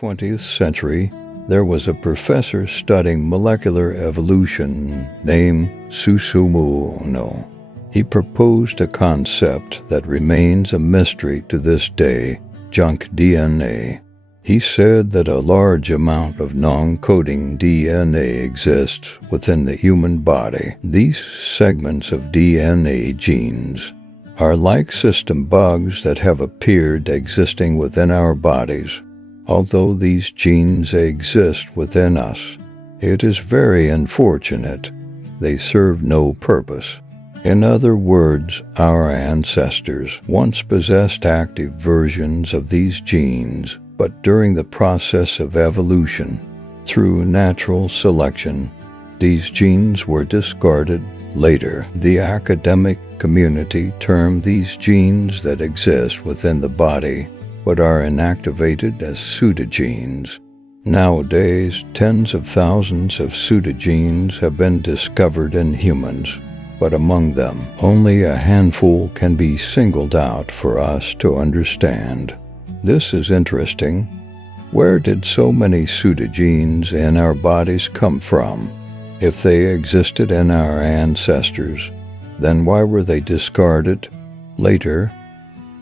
20th century, there was a professor studying molecular evolution named Susumu. He proposed a concept that remains a mystery to this day: junk DNA. He said that a large amount of non-coding DNA exists within the human body. These segments of DNA genes are like system bugs that have appeared existing within our bodies. Although these genes exist within us, it is very unfortunate they serve no purpose. In other words, our ancestors once possessed active versions of these genes, but during the process of evolution, through natural selection, these genes were discarded. Later, the academic community termed these genes that exist within the body but are inactivated as pseudogenes. Nowadays, tens of thousands of pseudogenes have been discovered in humans, but among them, only a handful can be singled out for us to understand. This is interesting. Where did so many pseudogenes in our bodies come from? If they existed in our ancestors, then why were they discarded? Later,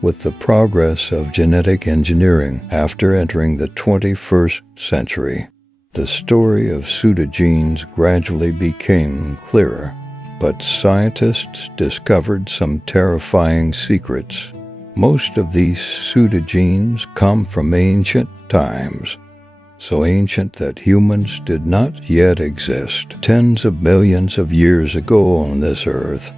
with the progress of genetic engineering after entering the 21st century, the story of pseudogenes gradually became clearer. But scientists discovered some terrifying secrets. Most of these pseudogenes come from ancient times, so ancient that humans did not yet exist, tens of millions of years ago on this earth.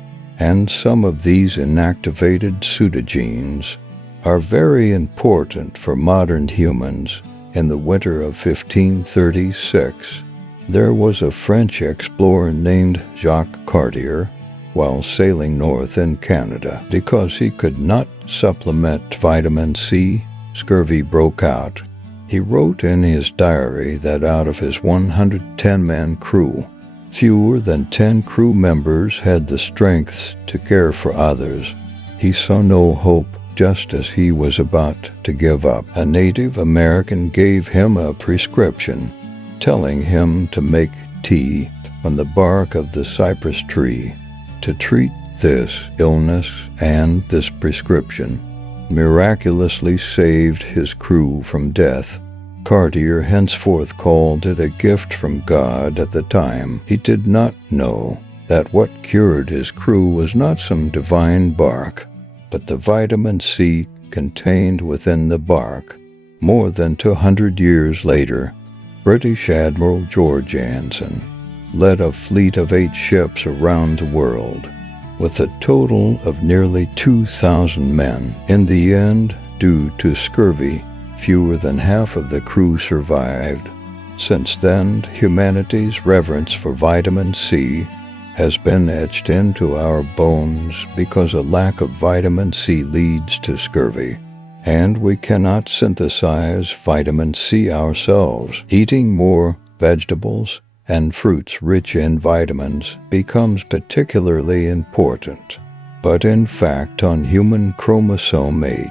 And some of these inactivated pseudogenes are very important for modern humans. In the winter of 1536, there was a French explorer named Jacques Cartier, while sailing north in Canada. Because he could not supplement vitamin C, scurvy broke out. He wrote in his diary that out of his 110-man crew, fewer than 10 crew members had the strength to care for others. He saw no hope. Just as he was about to give up, a Native American gave him a prescription, telling him to make tea from the bark of the cypress tree to treat this illness, and this prescription miraculously saved his crew from death. Cartier henceforth called it a gift from God. At the time, he did not know that what cured his crew was not some divine bark, but the vitamin C contained within the bark. More than 200 years later, British Admiral George Anson led a fleet of 8 ships around the world, with a total of nearly 2,000 men. In the end, due to scurvy, fewer than half of the crew survived. Since then, humanity's reverence for vitamin C has been etched into our bones because a lack of vitamin C leads to scurvy, and we cannot synthesize vitamin C ourselves. Eating more vegetables and fruits rich in vitamins becomes particularly important. But in fact, on human chromosome 8,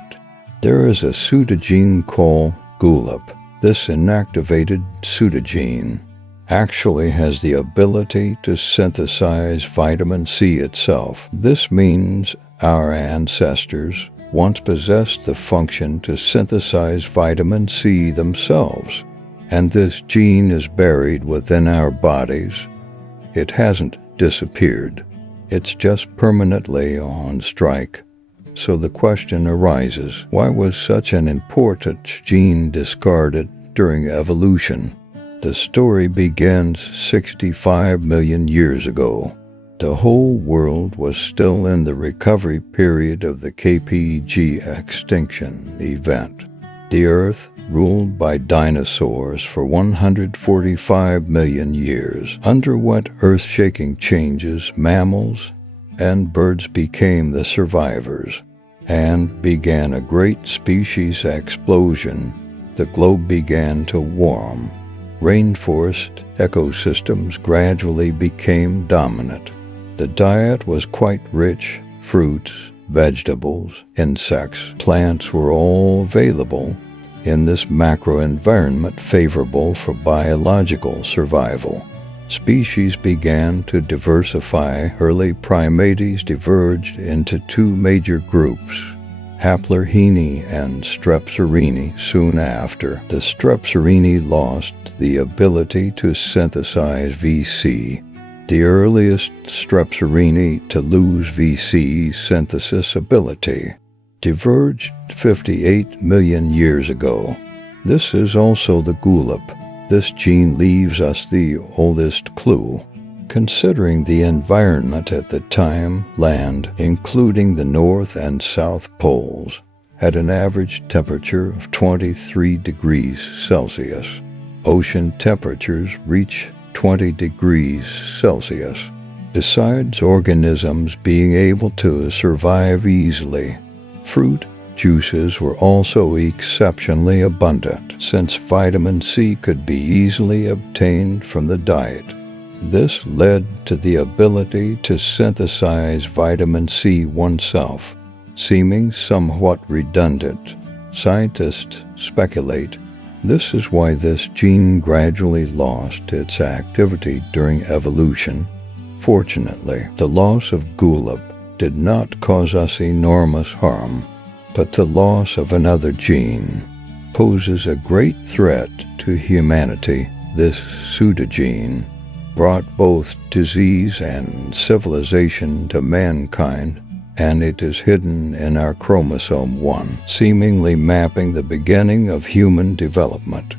there is a pseudogene called GULIP. This inactivated pseudogene actually has the ability to synthesize vitamin C itself. This means our ancestors once possessed the function to synthesize vitamin C themselves, and this gene is buried within our bodies. It hasn't disappeared. It's just permanently on strike. So the question arises, why was such an important gene discarded during evolution? The story begins 65 million years ago. The whole world was still in the recovery period of the KPG extinction event. The Earth ruled by dinosaurs for 145 million years, underwent earth-shaking changes. Mammals and birds became the survivors, and began a great species explosion. The globe began to warm. Rainforest ecosystems gradually became dominant. The diet was quite rich. Fruits, vegetables, insects, plants were all available. in this macro environment favorable for biological survival. Species began to diversify. Early primates diverged into two major groups, Haplorhini and Strepsirini. Soon after, the Strepsirini lost the ability to synthesize VC. The earliest Strepsirini to lose VC synthesis ability diverged 58 million years ago. This is also the gulip. This gene leaves us the oldest clue. Considering the environment at the time, land, including the North and South Poles, had an average temperature of 23 degrees Celsius. Ocean temperatures reach 20 degrees Celsius. Besides organisms being able to survive easily, fruit juices were also exceptionally abundant, since vitamin C could be easily obtained from the diet. This led to the ability to synthesize vitamin C oneself, seeming somewhat redundant. Scientists speculate this is why this gene gradually lost its activity during evolution. Fortunately, the loss of gulip did not cause us enormous harm, but the loss of another gene poses a great threat to humanity. This pseudogene brought both disease and civilization to mankind, and it is hidden in our chromosome 1, seemingly mapping the beginning of human development.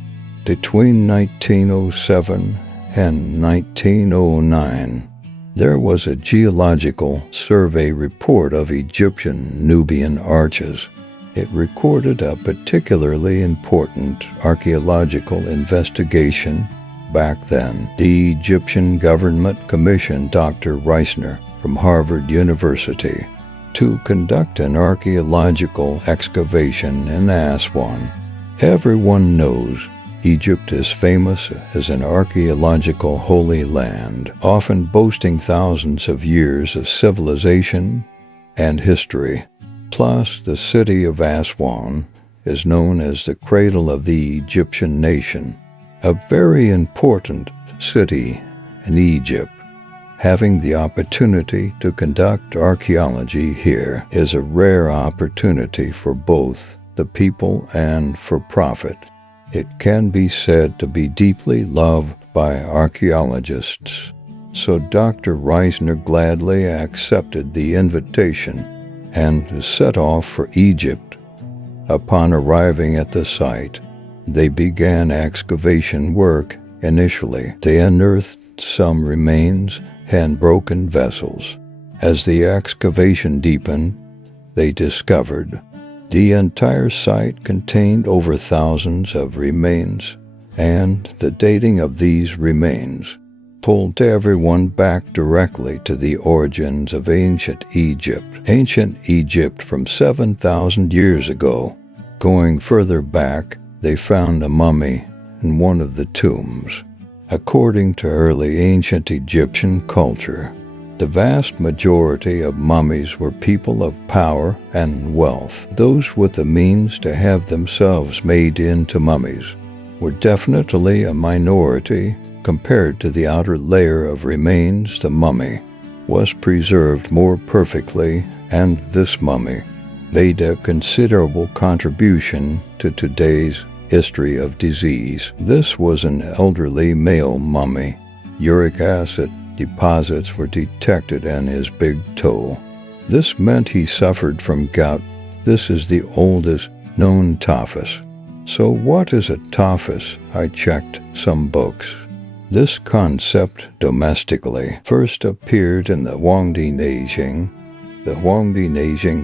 Between 1907 and 1909, there was a geological survey report of Egyptian Nubian arches. It recorded a particularly important archaeological investigation. Back then, the Egyptian government commissioned Dr. Reisner from Harvard University to conduct an archaeological excavation in Aswan. Everyone knows Egypt is famous as an archaeological holy land, often boasting thousands of years of civilization and history. Plus, the city of Aswan is known as the cradle of the Egyptian nation, a very important city in Egypt. Having the opportunity to conduct archaeology here is a rare opportunity for both the people and for profit. It can be said to be deeply loved by archaeologists. So Dr. Reisner gladly accepted the invitation and set off for Egypt. Upon arriving at the site, they began excavation work. Initially, they unearthed some remains and broken vessels. As the excavation deepened, they discovered the entire site contained over thousands of remains, and the dating of these remains pulled everyone back directly to the origins of ancient Egypt. Ancient Egypt from 7,000 years ago. Going further back, they found a mummy in one of the tombs. According to early ancient Egyptian culture, the vast majority of mummies were people of power and wealth. Those with the means to have themselves made into mummies were definitely a minority compared to the outer layer of remains. The mummy was preserved more perfectly, and this mummy made a considerable contribution to today's history of disease. This was an elderly male mummy. Uric acid deposits were detected in his big toe. This meant he suffered from gout. This is the oldest known typhus. So what is a typhus? I checked some books. This concept domestically first appeared in the Huangdi Neijing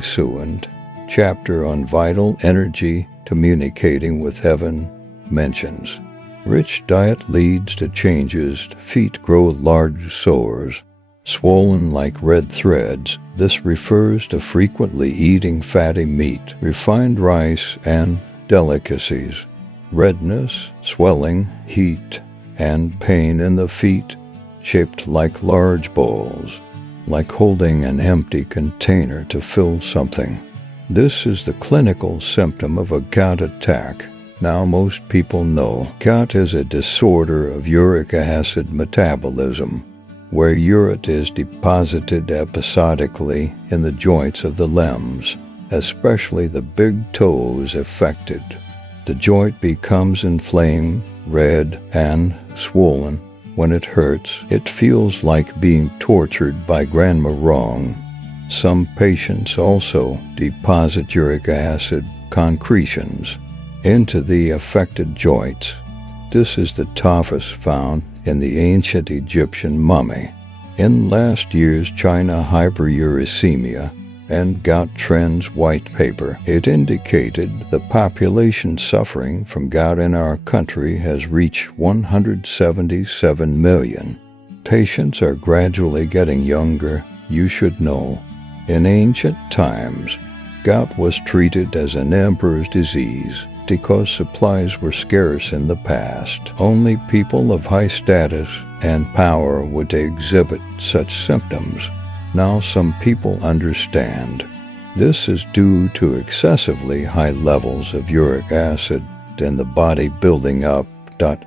Suand, chapter on vital energy communicating with heaven mentions. Rich diet leads to changes. Feet grow large sores, swollen like red threads. This refers to frequently eating fatty meat, refined rice, and delicacies. Redness, swelling, heat, and pain in the feet, shaped like large balls, like holding an empty container to fill something. This is the clinical symptom of a gout attack. Now most people know gout is a disorder of uric acid metabolism, where urate is deposited episodically in the joints of the limbs, especially the big toes affected. The joint becomes inflamed, red, and swollen. When it hurts, it feels like being tortured by Grandma Wrong. Some patients also deposit uric acid concretions into the affected joints. This is the typhus found in the ancient Egyptian mummy. In last year's China hyperuricemia and gout trends white paper, it indicated the population suffering from gout in our country has reached 177 million. Patients are gradually getting younger, you should know. In ancient times, gout was treated as an emperor's disease because supplies were scarce in the past. Only people of high status and power would exhibit such symptoms. Now some people understand. This is due to excessively high levels of uric acid in the body building up, but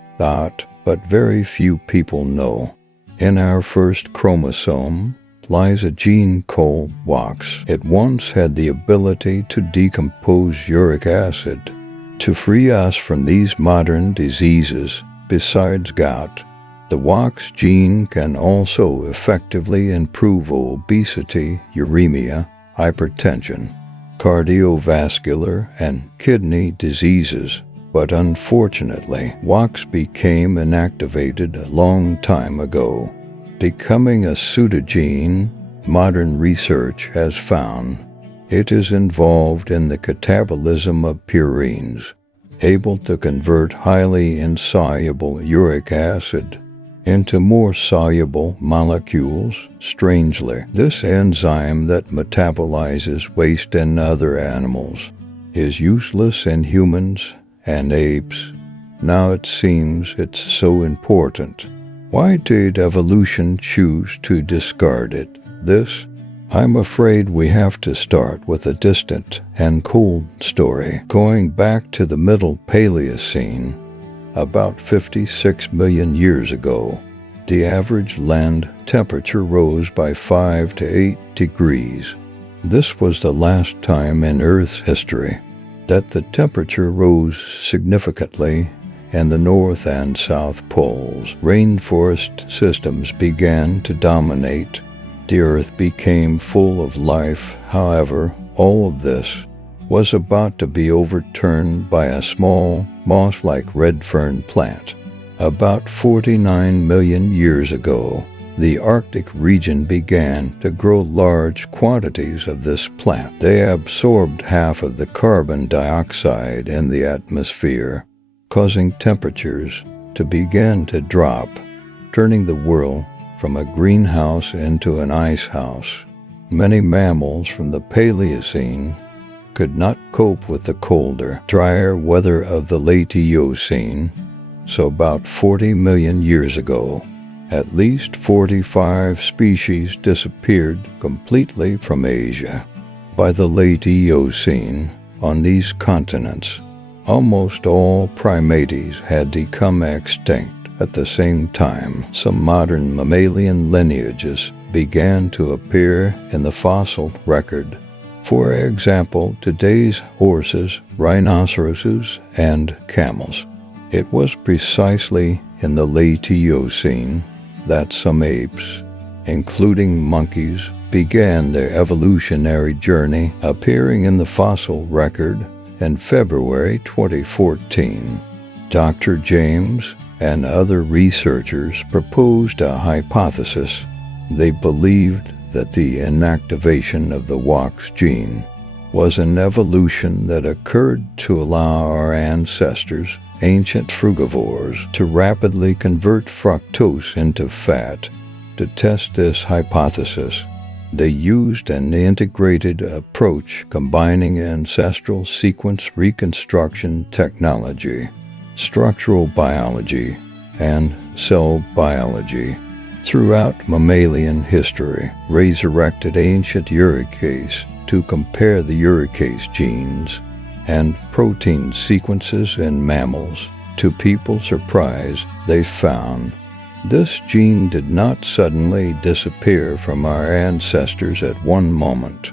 very few people know. In our first chromosome lies a gene called WOX. It once had the ability to decompose uric acid. To free us from these modern diseases, besides gout, the WOX gene can also effectively improve obesity, uremia, hypertension, cardiovascular, and kidney diseases. But unfortunately, WOX became inactivated a long time ago. Becoming a pseudogene, modern research has found it is involved in the catabolism of purines, able to convert highly insoluble uric acid into more soluble molecules. Strangely, this enzyme that metabolizes waste in other animals is useless in humans and apes. Now it seems it's so important. Why did evolution choose to discard it? I'm afraid we have to start with a distant and cold story. Going back to the Middle Paleocene, about 56 million years ago, the average land temperature rose by 5 to 8 degrees. This was the last time in Earth's history that the temperature rose significantly and the North and South Poles. Rainforest systems began to dominate. The Earth became full of life. However, all of this was about to be overturned by a small, moss-like red fern plant. About 49 million years ago, the Arctic region began to grow large quantities of this plant. They absorbed half of the carbon dioxide in the atmosphere, causing temperatures to begin to drop, turning the world from a greenhouse into an ice house. Many mammals from the Paleocene could not cope with the colder, drier weather of the late Eocene, so about 40 million years ago, at least 45 species disappeared completely from Asia. By the late Eocene, on these continents, almost all primates had become extinct. At the same time, some modern mammalian lineages began to appear in the fossil record. For example, today's horses, rhinoceroses, and camels. It was precisely in the late Eocene that some apes, including monkeys, began their evolutionary journey, appearing in the fossil record in February 2014. Dr. James and other researchers proposed a hypothesis. They believed that the inactivation of the WOX gene was an evolution that occurred to allow our ancestors, ancient frugivores, to rapidly convert fructose into fat. To test this hypothesis, they used an integrated approach combining ancestral sequence reconstruction technology, structural biology, and cell biology. Throughout mammalian history, resurrected ancient uricase to compare the uricase genes and protein sequences in mammals. To people's surprise, they found this gene did not suddenly disappear from our ancestors at one moment,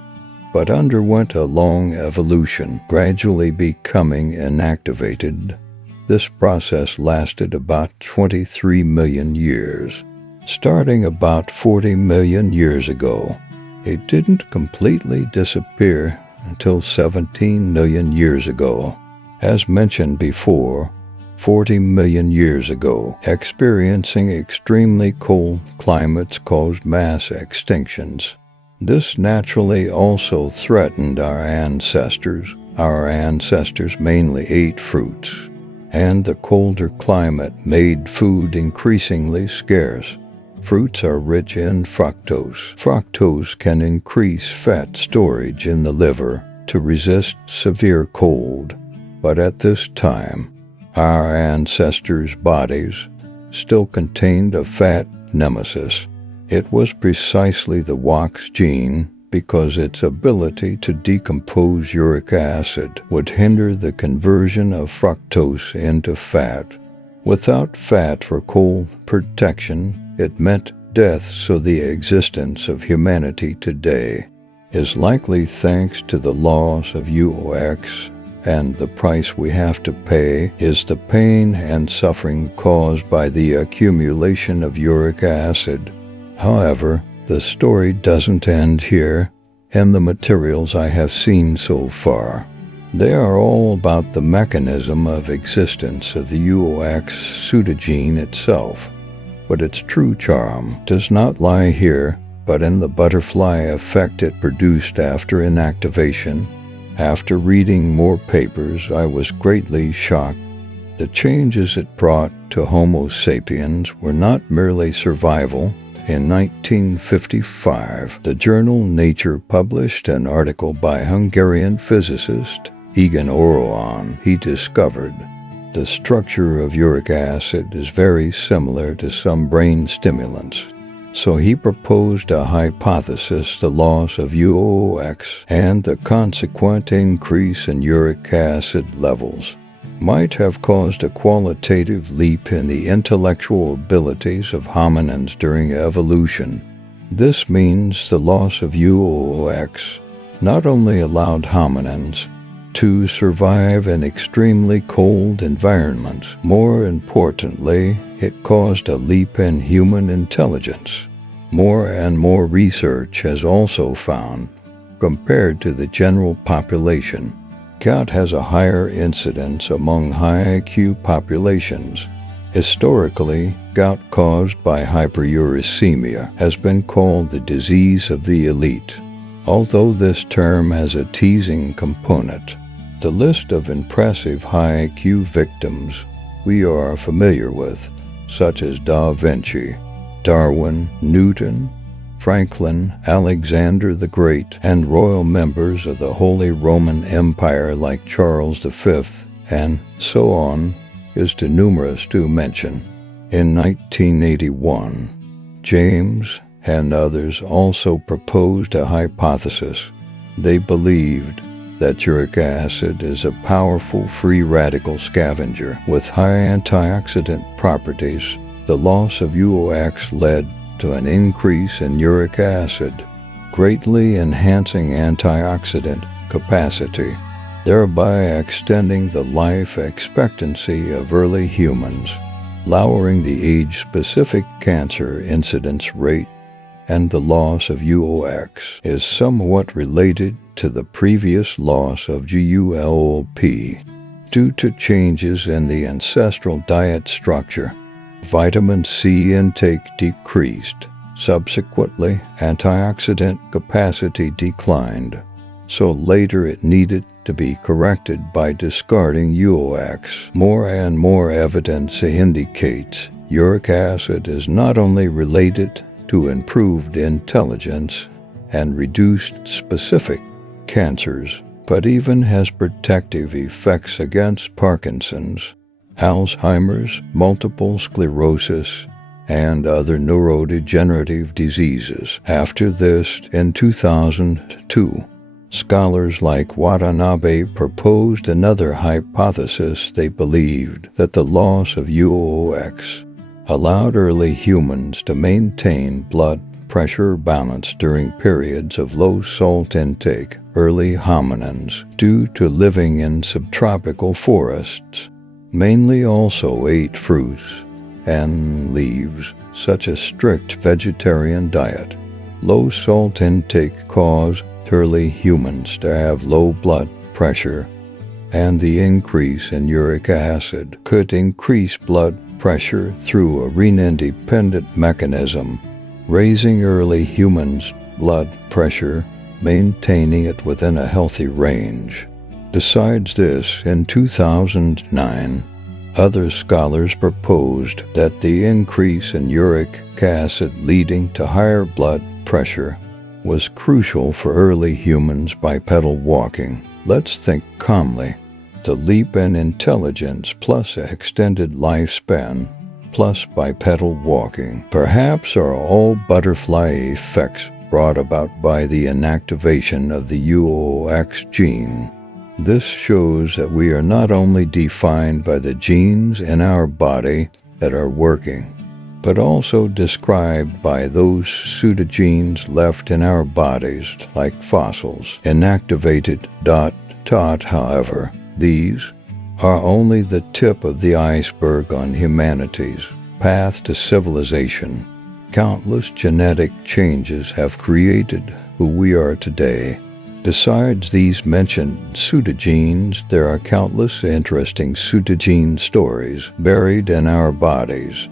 but underwent a long evolution, gradually becoming inactivated. This process lasted about 23 million years. Starting about 40 million years ago, it didn't completely disappear until 17 million years ago. As mentioned before, 40 million years ago, experiencing extremely cold climates caused mass extinctions. This naturally also threatened our ancestors. Our ancestors mainly ate fruits, and the colder climate made food increasingly scarce. Fruits are rich in fructose. Fructose can increase fat storage in the liver to resist severe cold. But at this time, our ancestors' bodies still contained a fat nemesis. It was precisely the WOX gene, because its ability to decompose uric acid would hinder the conversion of fructose into fat. Without fat for cold protection, it meant death, so the existence of humanity today is likely thanks to the loss of UOX, and the price we have to pay is the pain and suffering caused by the accumulation of uric acid. However, the story doesn't end here in the materials I have seen so far. They are all about the mechanism of existence of the UOX pseudogene itself. But its true charm does not lie here, but in the butterfly effect it produced after inactivation. After reading more papers, I was greatly shocked. The changes it brought to Homo sapiens were not merely survival. In 1955, the journal Nature published an article by Hungarian physicist Egon Orion. He discovered the structure of uric acid is very similar to some brain stimulants. So he proposed a hypothesis: the loss of UOX and the consequent increase in uric acid levels might have caused a qualitative leap in the intellectual abilities of hominins during evolution. This means the loss of UOX not only allowed hominins to survive in extremely cold environments, more importantly, it caused a leap in human intelligence. More and more research has also found, compared to the general population, gout has a higher incidence among high IQ populations. Historically, gout caused by hyperuricemia has been called the disease of the elite. Although this term has a teasing component, the list of impressive high IQ victims we are familiar with, such as Da Vinci, Darwin, Newton, Franklin, Alexander the Great, and royal members of the Holy Roman Empire like Charles V, and so on, is too numerous to mention. In 1981, James and others also proposed a hypothesis. They believed that uric acid is a powerful free radical scavenger with high antioxidant properties. The loss of UOX led to an increase in uric acid, greatly enhancing antioxidant capacity, thereby extending the life expectancy of early humans, lowering the age-specific cancer incidence rate, and the loss of UOX is somewhat related to the previous loss of GULP. Due to changes in the ancestral diet structure, vitamin C intake decreased. Subsequently, antioxidant capacity declined, so later it needed to be corrected by discarding UOX. More and more evidence indicates uric acid is not only related to improved intelligence and reduced specific cancers, but even has protective effects against Parkinson's, Alzheimer's, multiple sclerosis, and other neurodegenerative diseases. After this, in 2002, Scholars like Watanabe proposed another hypothesis. They believed that the loss of UOX allowed early humans to maintain blood pressure balance during periods of low salt intake. Early hominins, due to living in subtropical forests, mainly also ate fruits and leaves, such a strict vegetarian diet. Low salt intake caused early humans to have low blood pressure, and the increase in uric acid could increase blood pressure through a renin-dependent mechanism, raising early humans' blood pressure, maintaining it within a healthy range. Besides this, in 2009, other scholars proposed that the increase in uric acid leading to higher blood pressure was crucial for early humans' bipedal walking. Let's think calmly. The leap in intelligence plus extended lifespan plus bipedal walking perhaps are all butterfly effects brought about by the inactivation of the UOX gene. This shows that we are not only defined by the genes in our body that are working, but also described by those pseudogenes left in our bodies like fossils. Inactivated ... However, these are only the tip of the iceberg on humanity's path to civilization. Countless genetic changes have created who we are today. Besides these mentioned pseudogenes, there are countless interesting pseudogene stories buried in our bodies.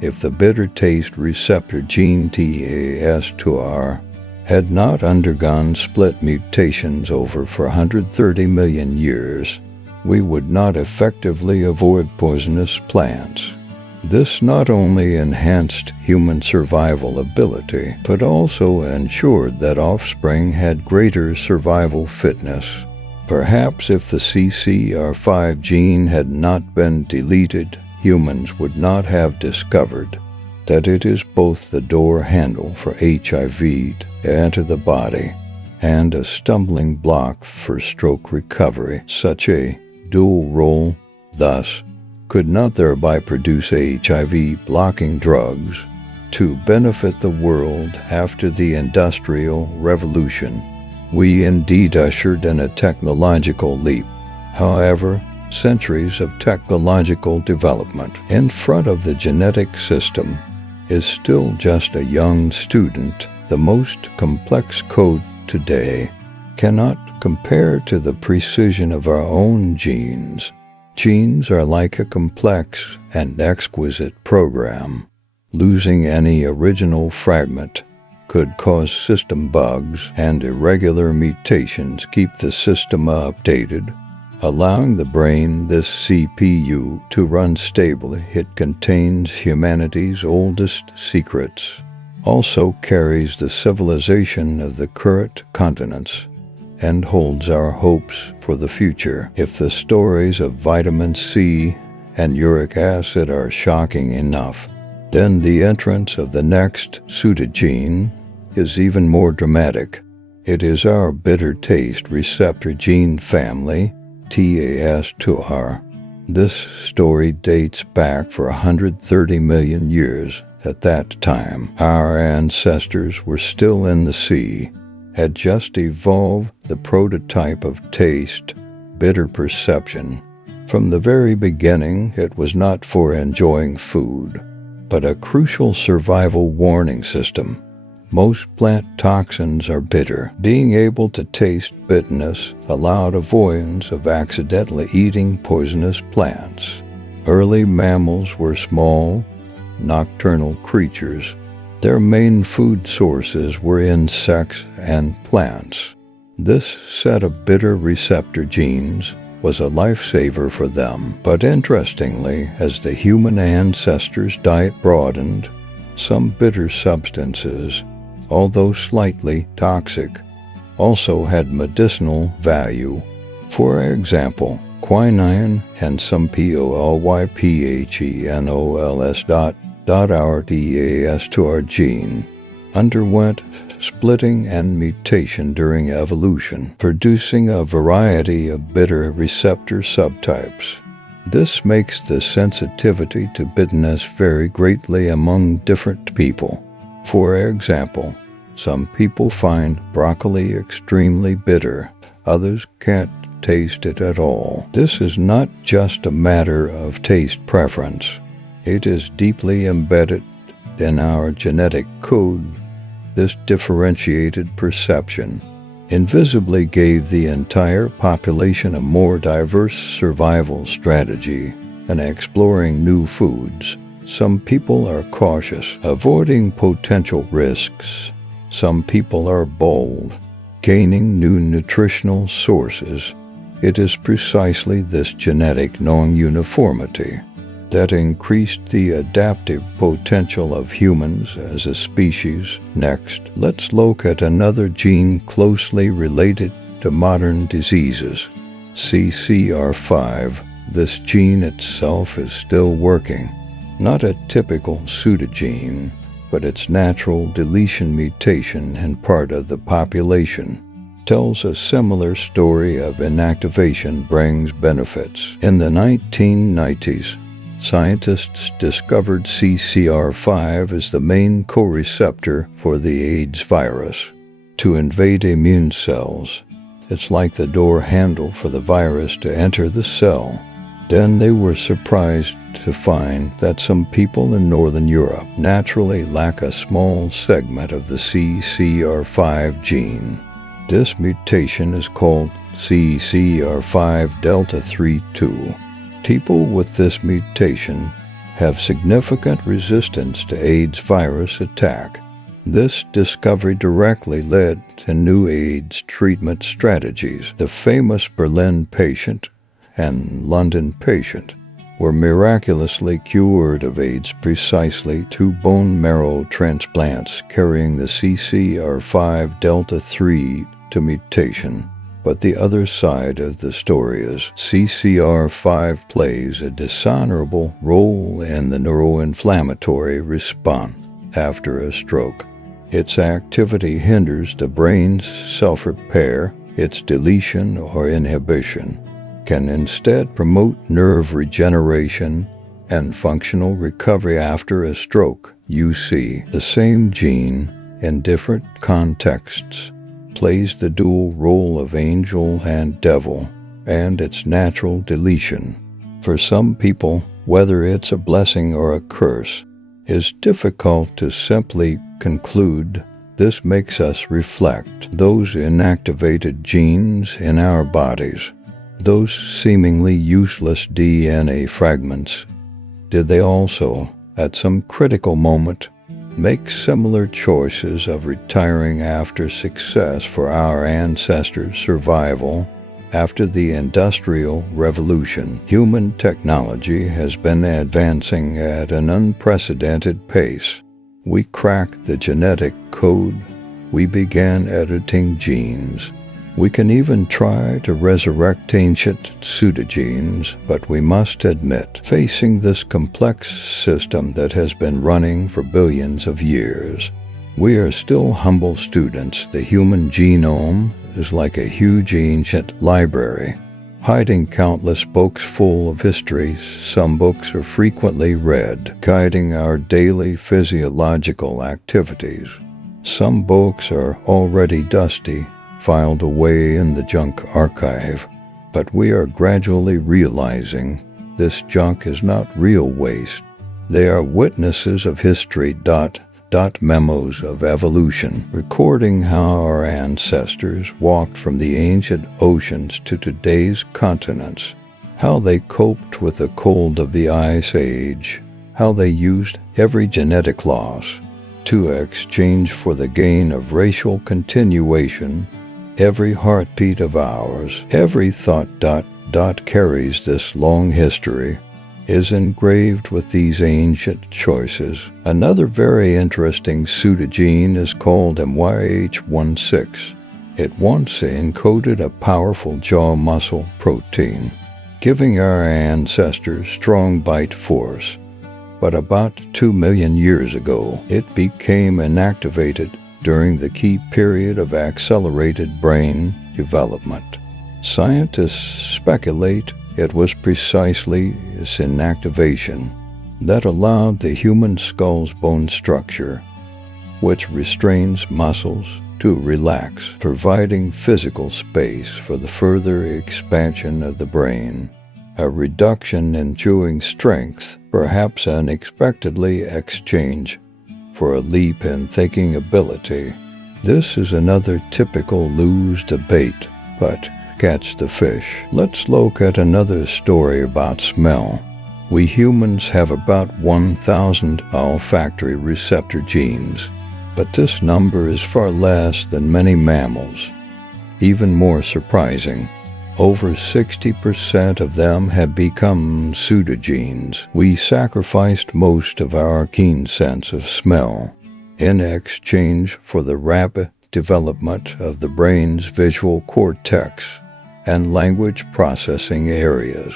If the bitter taste receptor gene TAS2R had not undergone split mutations over 430 million years, we would not effectively avoid poisonous plants. This not only enhanced human survival ability, but also ensured that offspring had greater survival fitness. Perhaps if the CCR5 gene had not been deleted, humans would not have discovered that it is both the door handle for HIV to enter the body and a stumbling block for stroke recovery. Such a dual role, thus, could not thereby produce HIV-blocking drugs to benefit the world after the Industrial Revolution. We indeed ushered in a technological leap. However, centuries of technological development in front of the genetic system is still just a young student. The most complex code today cannot compare to the precision of our own genes. Genes are like a complex and exquisite program. Losing any original fragment could cause system bugs, and irregular mutations keep the system updated, allowing the brain, this CPU, to run stably. It contains humanity's oldest secrets, also carries the civilization of the current continents, and holds our hopes for the future. If the stories of vitamin C and uric acid are shocking enough, then the entrance of the next pseudogene is even more dramatic. It is our bitter taste receptor gene family, TAS2R. This story dates back for 130 million years. At that time, our ancestors were still in the sea, had just evolved the prototype of taste, bitter perception. From the very beginning, it was not for enjoying food, but a crucial survival warning system. Most plant toxins are bitter. Being able to taste bitterness allowed avoidance of accidentally eating poisonous plants. Early mammals were small, nocturnal creatures. Their main food sources were insects and plants. This set of bitter receptor genes was a lifesaver for them. But interestingly, as the human ancestors' diet broadened, some bitter substances, although slightly toxic, also had medicinal value. For example, quinine and some polyphenols. Our TAS2R gene underwent splitting and mutation during evolution, producing a variety of bitter receptor subtypes. This makes the sensitivity to bitterness vary greatly among different people. For example, some people find broccoli extremely bitter, others can't taste it at all. This is not just a matter of taste preference. It is deeply embedded in our genetic code. This differentiated perception invisibly gave the entire population a more diverse survival strategy in exploring new foods. Some people are cautious, avoiding potential risks. Some people are bold, gaining new nutritional sources. It is precisely this genetic non-uniformity that increased the adaptive potential of humans as a species. Next, let's look at another gene closely related to modern diseases, CCR5. This gene itself is still working. Not a typical pseudogene, but its natural deletion mutation in part of the population tells a similar story of inactivation brings benefits. In the 1990s, scientists discovered CCR5 as the main co-receptor for the AIDS virus. To invade immune cells, it's like the door handle for the virus to enter the cell. Then they were surprised to find that some people in Northern Europe naturally lack a small segment of the CCR5 gene. This mutation is called CCR5 delta 3-2. People with this mutation have significant resistance to AIDS virus attack. This discovery directly led to new AIDS treatment strategies. The famous Berlin patient and London patient were miraculously cured of AIDS precisely through bone marrow transplants carrying the CCR5 delta 3 to mutation. But the other side of the story is CCR5 plays a dishonorable role in the neuroinflammatory response after a stroke. Its activity hinders the brain's self-repair. Its deletion or inhibition can instead promote nerve regeneration and functional recovery after a stroke. You see, the same gene in different contexts plays the dual role of angel and devil, and its natural deletion, for some people, whether it's a blessing or a curse, is difficult to simply conclude. This makes us reflect those inactivated genes in our bodies, those seemingly useless DNA fragments. Did they also, at some critical moment, make similar choices of retiring after success for our ancestors' survival? After the Industrial Revolution, human technology has been advancing at an unprecedented pace. We cracked the genetic code. We began editing genes. We can even try to resurrect ancient pseudogenes, but we must admit, facing this complex system that has been running for billions of years, we are still humble students. The human genome is like a huge ancient library, hiding countless books full of histories. Some books are frequently read, guiding our daily physiological activities. Some books are already dusty, filed away in the junk archive, but we are gradually realizing this junk is not real waste. They are witnesses of history. Memos of evolution, recording how our ancestors walked from the ancient oceans to today's continents, how they coped with the cold of the Ice Age, how they used every genetic loss to exchange for the gain of racial continuation. Every heartbeat of ours, every thought carries this long history, is engraved with these ancient choices. Another very interesting pseudogene is called MYH16. It once encoded a powerful jaw muscle protein, giving our ancestors strong bite force. But about 2 million years ago, it became inactivated during the key period of accelerated brain development. Scientists speculate it was precisely this inactivation that allowed the human skull's bone structure, which restrains muscles, to relax, providing physical space for the further expansion of the brain. A reduction in chewing strength, perhaps unexpectedly, exchange for a leap in thinking ability. This is another typical lose debate, but catch the fish. Let's look at another story about smell. We humans have about 1,000 olfactory receptor genes, but this number is far less than many mammals. Even more surprising, over 60% of them have become pseudogenes. We sacrificed most of our keen sense of smell in exchange for the rapid development of the brain's visual cortex and language processing areas.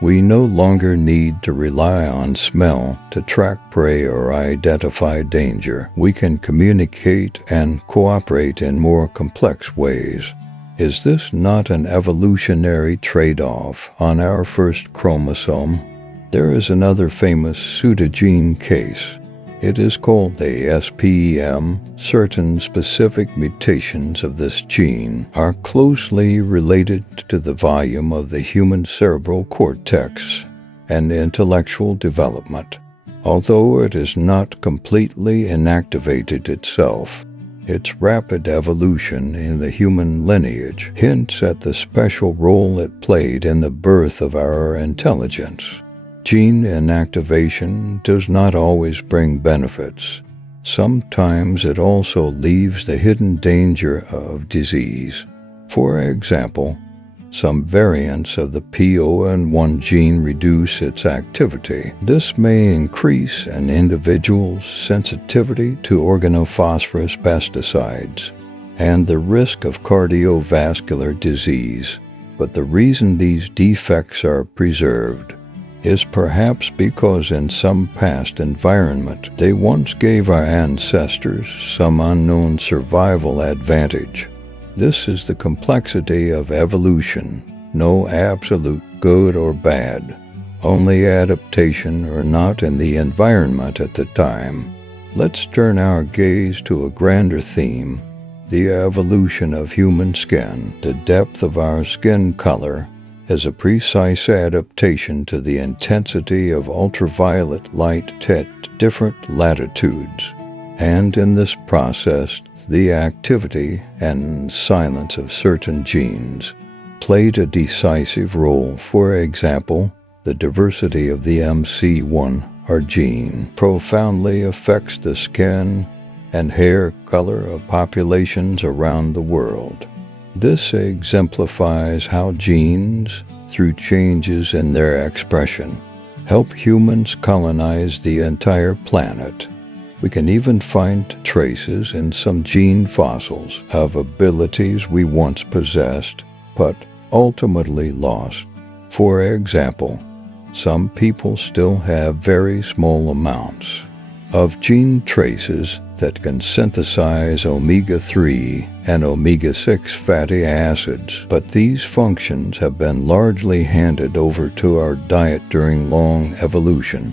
We no longer need to rely on smell to track prey or identify danger. We can communicate and cooperate in more complex ways. Is this not an evolutionary trade-off on our first chromosome? There is another famous pseudogene case. It is called a SPEM. Certain specific mutations of this gene are closely related to the volume of the human cerebral cortex and intellectual development. Although it is not completely inactivated itself, its rapid evolution in the human lineage hints at the special role it played in the birth of our intelligence. Gene inactivation does not always bring benefits. Sometimes it also leaves the hidden danger of disease. For example, some variants of the PON1 gene reduce its activity. This may increase an individual's sensitivity to organophosphorus pesticides and the risk of cardiovascular disease. But the reason these defects are preserved is perhaps because in some past environment they once gave our ancestors some unknown survival advantage. This is the complexity of evolution. No absolute good or bad, only adaptation or not in the environment at the time. Let's turn our gaze to a grander theme, the evolution of human skin. The depth of our skin color is a precise adaptation to the intensity of ultraviolet light at different latitudes. And in this process, the activity and silence of certain genes played a decisive role. For example, the diversity of the MC1R gene profoundly affects the skin and hair color of populations around the world. This exemplifies how genes, through changes in their expression, help humans colonize the entire planet. We can even find traces in some gene fossils of abilities we once possessed, but ultimately lost. For example, some people still have very small amounts of gene traces that can synthesize omega-3 and omega-6 fatty acids, but these functions have been largely handed over to our diet during long evolution.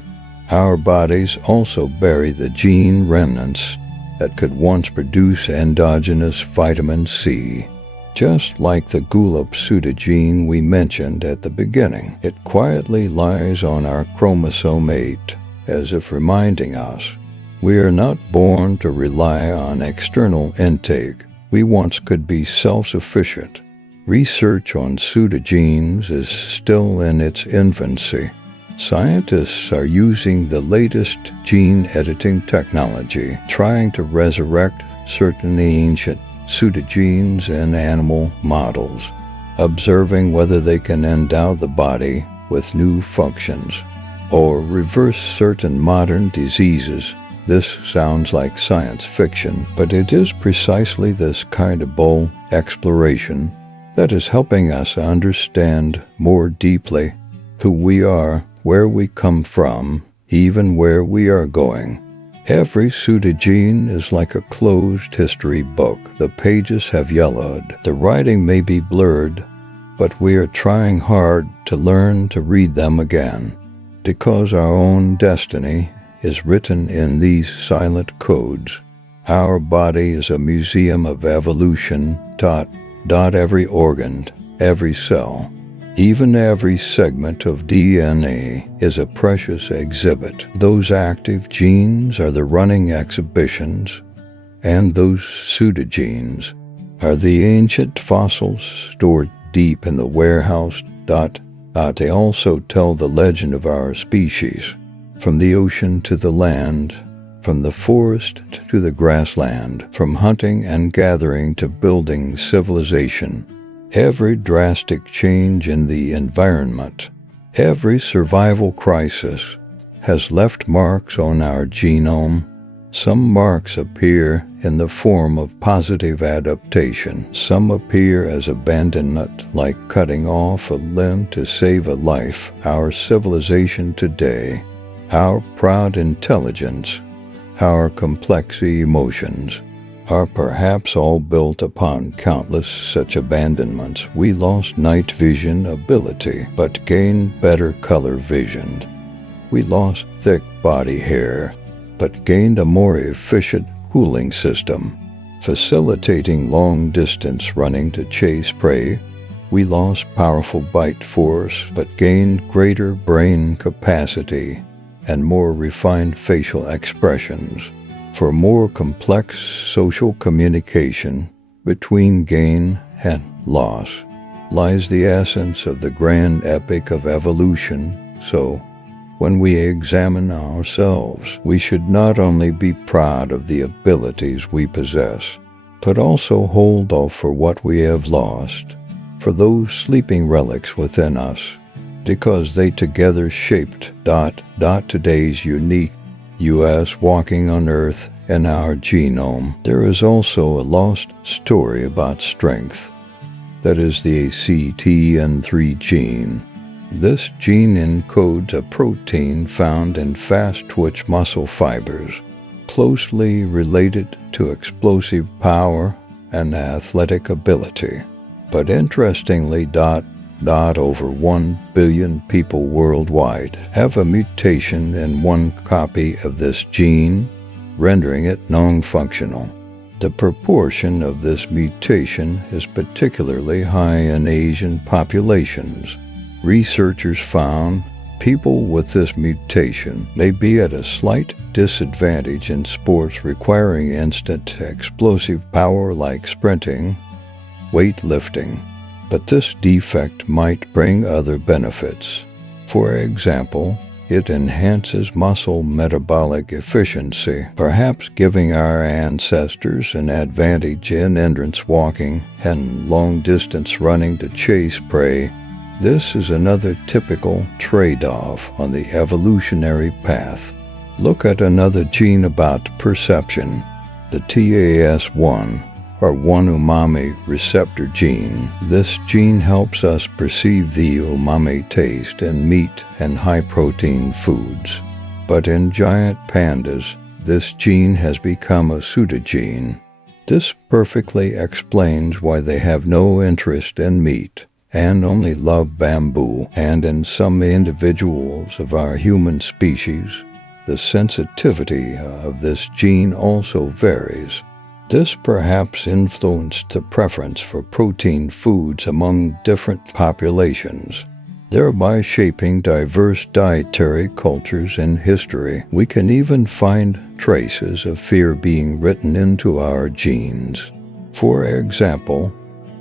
Our bodies also bury the gene remnants that could once produce endogenous vitamin C. Just like the GULA pseudogene we mentioned at the beginning, it quietly lies on our chromosome 8, as if reminding us we are not born to rely on external intake. We once could be self-sufficient. Research on pseudogenes is still in its infancy. Scientists are using the latest gene editing technology, trying to resurrect certain ancient pseudogenes in animal models, observing whether they can endow the body with new functions or reverse certain modern diseases. This sounds like science fiction, but it is precisely this kind of bold exploration that is helping us understand more deeply who we are, where we come from, even where we are going. Every pseudogene is like a closed history book. The pages have yellowed, the writing may be blurred, but we are trying hard to learn to read them again, because our own destiny is written in these silent codes. Our body is a museum of evolution. Every organ, every cell, even every segment of DNA is a precious exhibit. Those active genes are the running exhibitions, and those pseudogenes are the ancient fossils stored deep in the warehouse. They also tell the legend of our species, from the ocean to the land, from the forest to the grassland, from hunting and gathering to building civilization. Every drastic change in the environment, every survival crisis has left marks on our genome. Some marks appear in the form of positive adaptation. Some appear as abandonment, like cutting off a limb to save a life. Our civilization today, our proud intelligence, our complex emotions, are perhaps all built upon countless such abandonments. We lost night vision ability, but gained better color vision. We lost thick body hair, but gained a more efficient cooling system, facilitating long-distance running to chase prey. We lost powerful bite force, but gained greater brain capacity and more refined facial expressions. For more complex social communication between gain and loss lies the essence of the grand epic of evolution. So, when we examine ourselves, we should not only be proud of the abilities we possess, but also hold off for what we have lost, for those sleeping relics within us, because they together shaped today's unique U.S. walking on Earth and our genome. There is also a lost story about strength. That is the ACTN3 gene. This gene encodes a protein found in fast-twitch muscle fibers, closely related to explosive power and athletic ability. But interestingly, over 1 billion people worldwide have a mutation in one copy of this gene, rendering it non-functional. The proportion of this mutation is particularly high in Asian populations. Researchers found people with this mutation may be at a slight disadvantage in sports requiring instant explosive power like sprinting, weightlifting. But this defect might bring other benefits. For example, it enhances muscle metabolic efficiency, perhaps giving our ancestors an advantage in endurance walking and long-distance running to chase prey. This is another typical trade-off on the evolutionary path. Look at another gene about perception, the TAS1, or one umami receptor gene. This gene helps us perceive the umami taste in meat and high-protein foods. But in giant pandas, this gene has become a pseudogene. This perfectly explains why they have no interest in meat and only love bamboo. And in some individuals of our human species, the sensitivity of this gene also varies. This perhaps influenced the preference for protein foods among different populations, thereby shaping diverse dietary cultures in history. We can even find traces of fear being written into our genes. For example,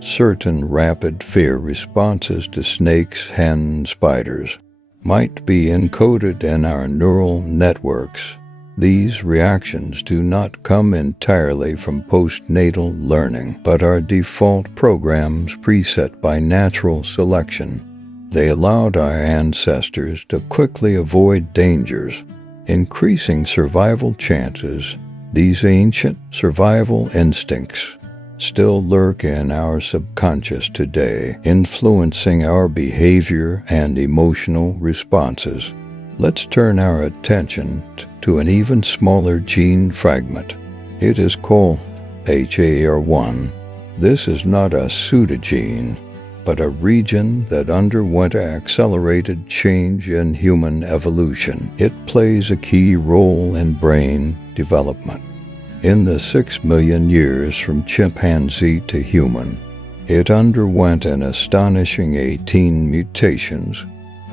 certain rapid fear responses to snakes and spiders might be encoded in our neural networks. These reactions do not come entirely from postnatal learning, but are default programs preset by natural selection. They allowed our ancestors to quickly avoid dangers, increasing survival chances. These ancient survival instincts still lurk in our subconscious today, influencing our behavior and emotional responses. Let's turn our attention to an even smaller gene fragment. It is called HAR1. This is not a pseudogene, but a region that underwent accelerated change in human evolution. It plays a key role in brain development. In the 6 million years from chimpanzee to human, it underwent an astonishing 18 mutations,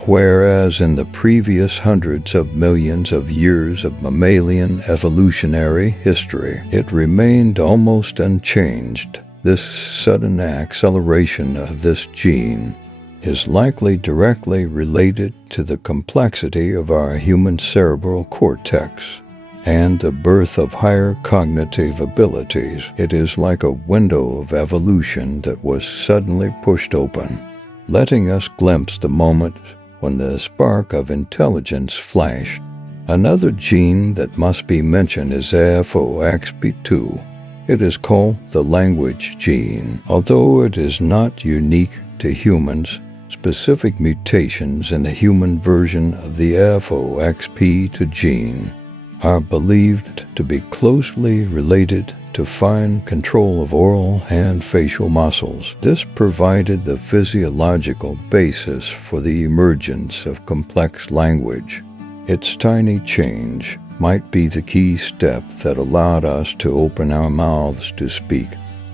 whereas in the previous hundreds of millions of years of mammalian evolutionary history, it remained almost unchanged. This sudden acceleration of this gene is likely directly related to the complexity of our human cerebral cortex and the birth of higher cognitive abilities. It is like a window of evolution that was suddenly pushed open, letting us glimpse the moment when the spark of intelligence flashed. Another gene that must be mentioned is FOXP2. It is called the language gene. Although it is not unique to humans, specific mutations in the human version of the FOXP2 gene are believed to be closely related to fine control of oral and facial muscles. This provided the physiological basis for the emergence of complex language. Its tiny change might be the key step that allowed us to open our mouths to speak,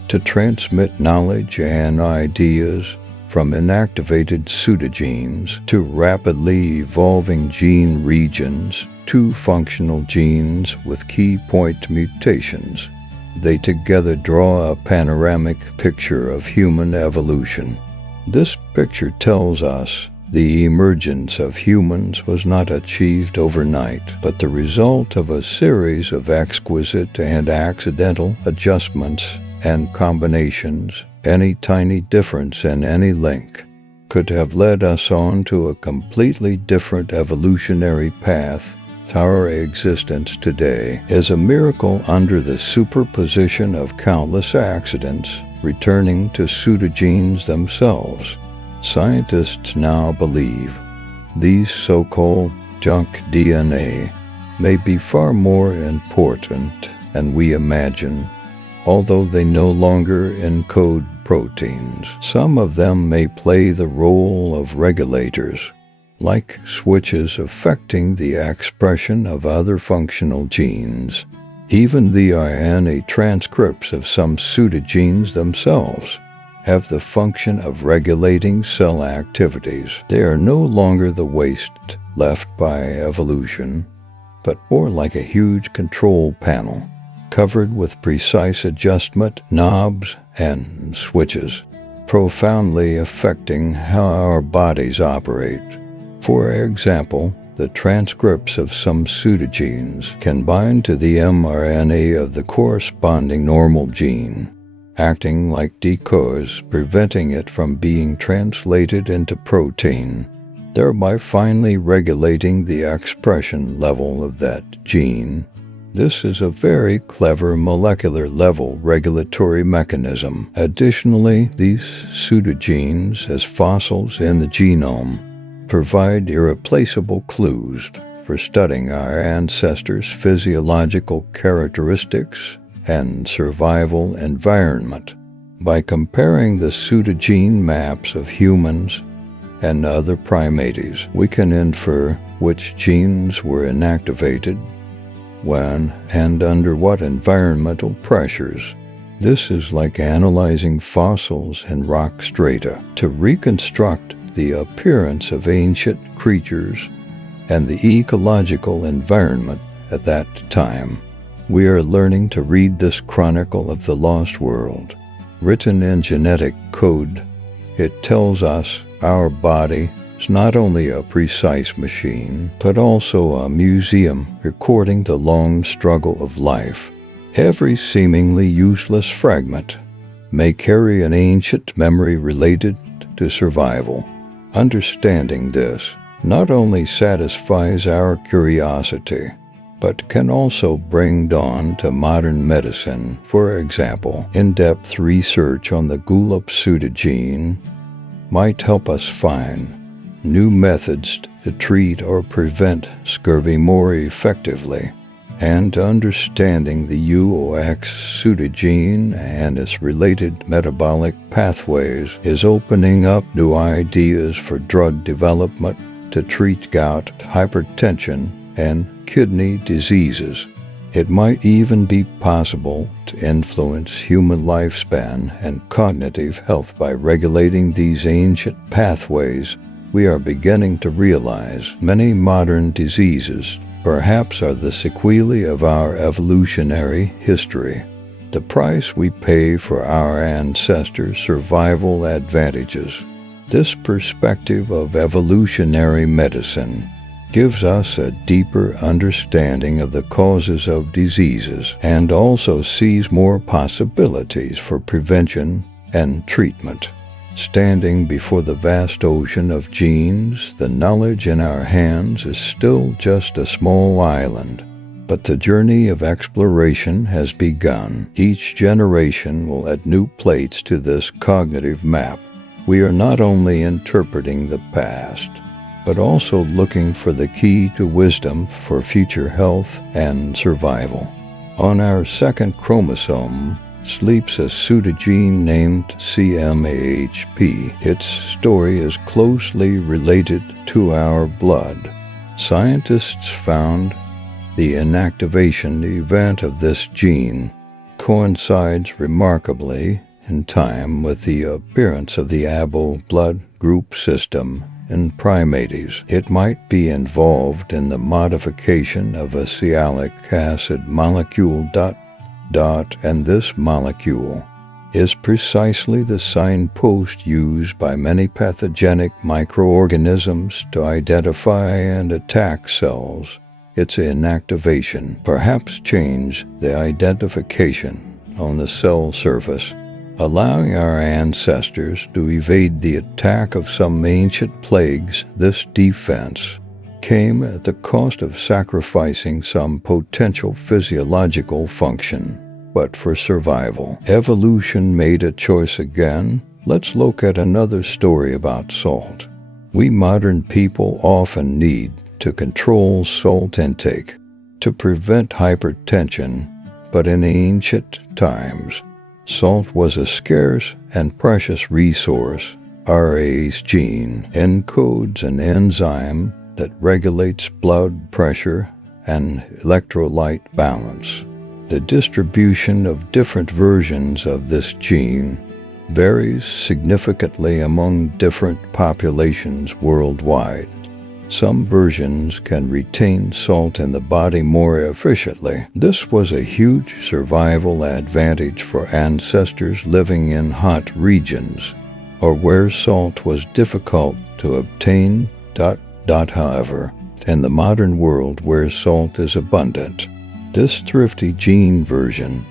to transmit knowledge and ideas from inactivated pseudogenes to rapidly evolving gene regions to functional genes with key point mutations. They together draw a panoramic picture of human evolution. This picture tells us the emergence of humans was not achieved overnight, but the result of a series of exquisite and accidental adjustments and combinations. Any tiny difference in any link could have led us on to a completely different evolutionary path. Our existence today is a miracle under the superposition of countless accidents, returning to pseudogenes themselves. Scientists now believe these so-called junk DNA may be far more important than we imagine. Although they no longer encode proteins, some of them may play the role of regulators, like switches affecting the expression of other functional genes. Even the RNA transcripts of some pseudogenes themselves have the function of regulating cell activities. They are no longer the waste left by evolution, but more like a huge control panel, covered with precise adjustment knobs and switches, profoundly affecting how our bodies operate. For example, the transcripts of some pseudogenes can bind to the mRNA of the corresponding normal gene, acting like decoys, preventing it from being translated into protein, thereby finally regulating the expression level of that gene. This is a very clever molecular-level regulatory mechanism. Additionally, these pseudogenes, as fossils in the genome, provide irreplaceable clues for studying our ancestors' physiological characteristics and survival environment. By comparing the pseudogene maps of humans and other primates, we can infer which genes were inactivated, when, and under what environmental pressures. This is like analyzing fossils in rock strata to reconstruct the appearance of ancient creatures and the ecological environment at that time. We are learning to read this chronicle of the lost world, written in genetic code. It tells us our body is not only a precise machine, but also a museum recording the long struggle of life. Every seemingly useless fragment may carry an ancient memory related to survival. Understanding this not only satisfies our curiosity, but can also bring dawn to modern medicine. For example, in-depth research on the Gula pseudogene might help us find new methods to treat or prevent scurvy more effectively. And understanding the UOX pseudogene and its related metabolic pathways is opening up new ideas for drug development to treat gout, hypertension, and kidney diseases. It might even be possible to influence human lifespan and cognitive health by regulating these ancient pathways. We are beginning to realize many modern diseases perhaps are the sequelae of our evolutionary history. The price we pay for our ancestors' survival advantages. This perspective of evolutionary medicine gives us a deeper understanding of the causes of diseases and also sees more possibilities for prevention and treatment. Standing before the vast ocean of genes, the knowledge in our hands is still just a small island. But the journey of exploration has begun. Each generation will add new plates to this cognitive map. We are not only interpreting the past, but also looking for the key to wisdom for future health and survival. On our second chromosome sleeps a pseudogene named CMAHP. Its story is closely related to our blood. Scientists found the inactivation event of this gene coincides remarkably in time with the appearance of the ABO blood group system in primates. It might be involved in the modification of a sialic acid molecule ... and this molecule is precisely the signpost used by many pathogenic microorganisms to identify and attack cells. Its inactivation perhaps change the identification on the cell surface, allowing our ancestors to evade the attack of some ancient plagues. This defense came at the cost of sacrificing some potential physiological function. But for survival, evolution made a choice again. Let's look at another story about salt. We modern people often need to control salt intake to prevent hypertension, but in ancient times, salt was a scarce and precious resource. RA's gene encodes an enzyme that regulates blood pressure and electrolyte balance. The distribution of different versions of this gene varies significantly among different populations worldwide. Some versions can retain salt in the body more efficiently. This was a huge survival advantage for ancestors living in hot regions or where salt was difficult to obtain. However, in the modern world where salt is abundant, this thrifty gene version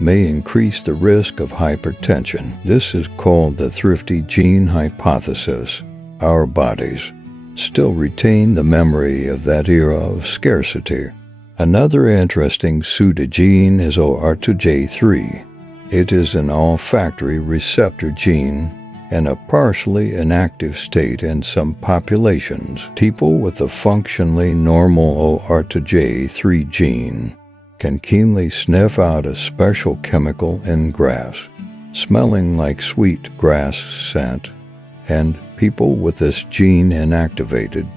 may increase the risk of hypertension. This is called the thrifty gene hypothesis. Our bodies still retain the memory of that era of scarcity. Another interesting pseudogene is OR2J3. It is an olfactory receptor gene in a partially inactive state in some populations. People with a functionally normal OR2J3 gene can keenly sniff out a special chemical in grass, smelling like sweet grass scent, and people with this gene inactivated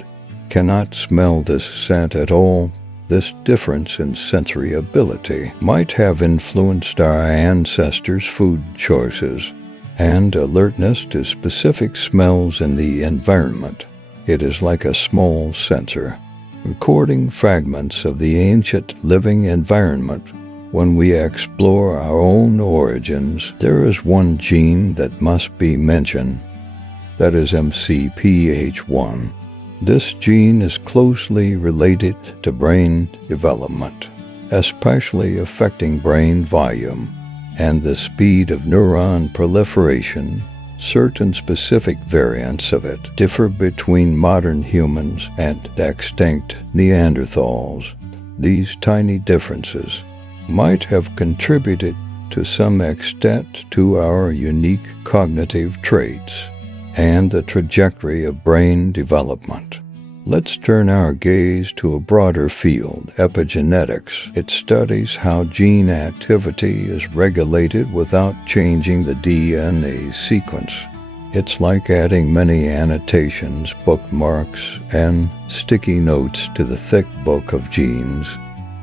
cannot smell this scent at all. This difference in sensory ability might have influenced our ancestors' food choices and alertness to specific smells in the environment. It is like a small sensor, recording fragments of the ancient living environment. When we explore our own origins, there is one gene that must be mentioned. That is MCPH1. This gene is closely related to brain development, especially affecting brain volume and the speed of neuron proliferation. Certain specific variants of it differ between modern humans and extinct Neanderthals. These tiny differences might have contributed to some extent to our unique cognitive traits and the trajectory of brain development. Let's turn our gaze to a broader field, epigenetics. It studies how gene activity is regulated without changing the DNA sequence. It's like adding many annotations, bookmarks, and sticky notes to the thick book of genes.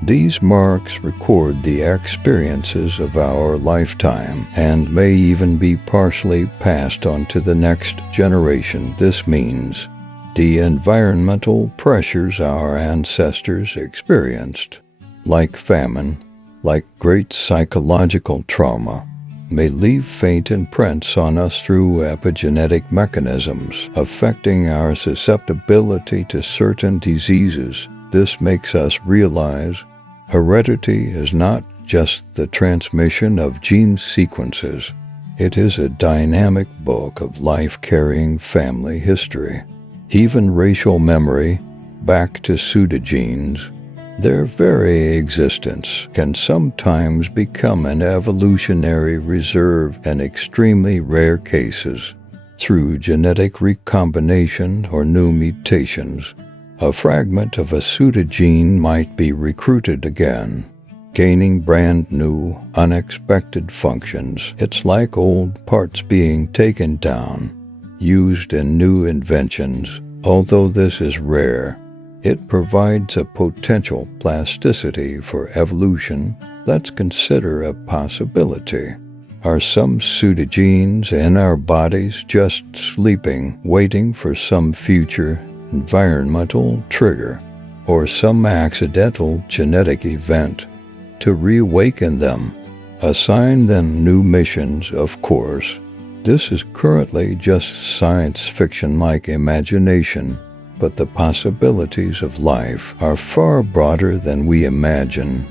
These marks record the experiences of our lifetime and may even be partially passed on to the next generation. This means the environmental pressures our ancestors experienced, like famine, like great psychological trauma, may leave faint imprints on us through epigenetic mechanisms, affecting our susceptibility to certain diseases. This makes us realize heredity is not just the transmission of gene sequences. It is a dynamic book of life-carrying family history. Even racial memory, back to pseudogenes, their very existence can sometimes become an evolutionary reserve in extremely rare cases. Through genetic recombination or new mutations, a fragment of a pseudogene might be recruited again, gaining brand new, unexpected functions. It's like old parts being taken down, used in new inventions. Although this is rare, it provides a potential plasticity for evolution. Let's consider a possibility. Are some pseudogenes in our bodies just sleeping, waiting for some future environmental trigger or some accidental genetic event to reawaken them? Assign them new missions, of course. This is currently just science fiction-like imagination, but the possibilities of life are far broader than we imagine.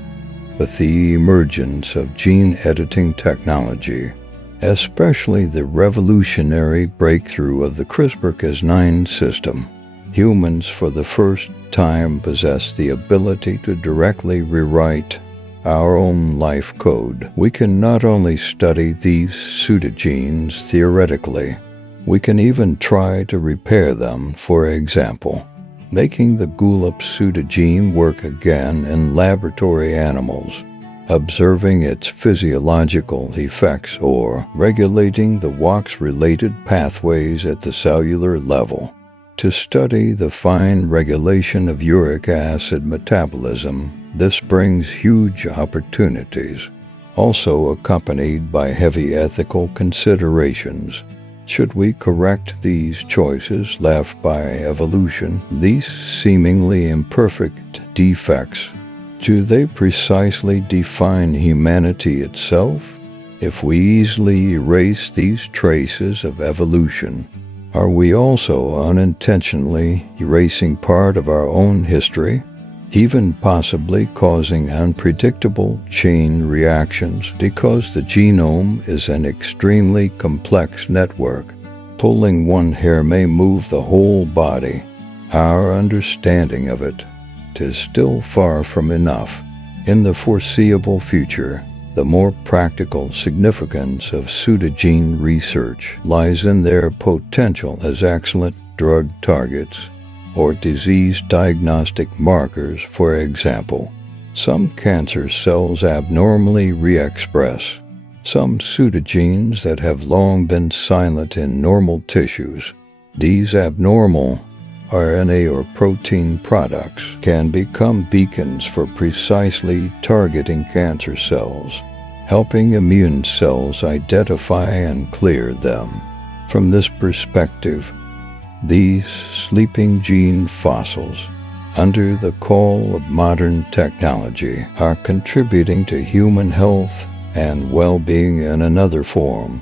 With the emergence of gene editing technology, especially the revolutionary breakthrough of the CRISPR-Cas9 system, humans for the first time possess the ability to directly rewrite our own life code. We can not only study these pseudogenes theoretically, we can even try to repair them. For example, making the GULP pseudogene work again in laboratory animals, observing its physiological effects, or regulating the WOX-related pathways at the cellular level. To study the fine regulation of uric acid metabolism, this brings huge opportunities, also accompanied by heavy ethical considerations. Should we correct these choices left by evolution, these seemingly imperfect defects? Do they precisely define humanity itself? If we easily erase these traces of evolution, are we also unintentionally erasing part of our own history, even possibly causing unpredictable chain reactions? Because the genome is an extremely complex network. Pulling one hair may move the whole body. Our understanding of it is still far from enough. In the foreseeable future, the more practical significance of pseudogene research lies in their potential as excellent drug targets or disease diagnostic markers. For example, some cancer cells abnormally re-express some pseudogenes that have long been silent in normal tissues. These abnormal RNA or protein products can become beacons for precisely targeting cancer cells, helping immune cells identify and clear them. From this perspective, these sleeping gene fossils, under the call of modern technology, are contributing to human health and well-being in another form.